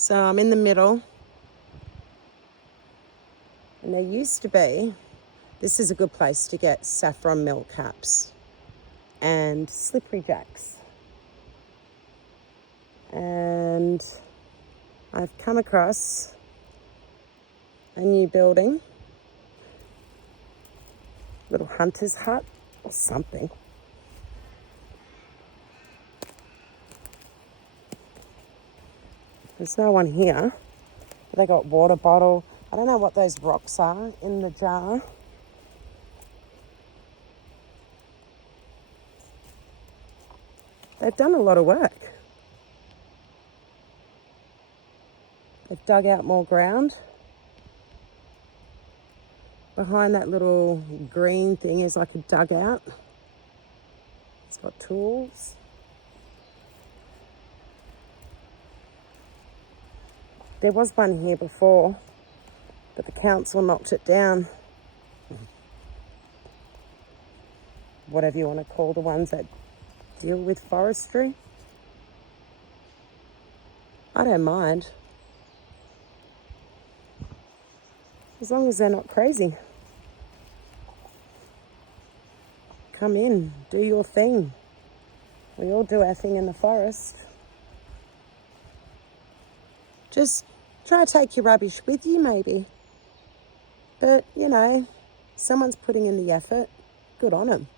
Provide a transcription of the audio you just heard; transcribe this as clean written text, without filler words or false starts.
So I'm in the middle. And there used to be, this is a good place to get saffron milk caps and slippery jacks. And I've come across a new building, little hunter's hut or something. There's no one here. They got water bottle. I don't know what those rocks are in the jar. They've done a lot of work. They've dug out more ground. Behind that little green thing is like a dugout. It's got tools. There was one here before, but the council knocked it down. Whatever you want to call the ones that deal with forestry. I don't mind. As long as they're not crazy. Come in, do your thing. We all do our thing in the forest. Just try to take your rubbish with you, maybe. But, you know, someone's putting in the effort. Good on them.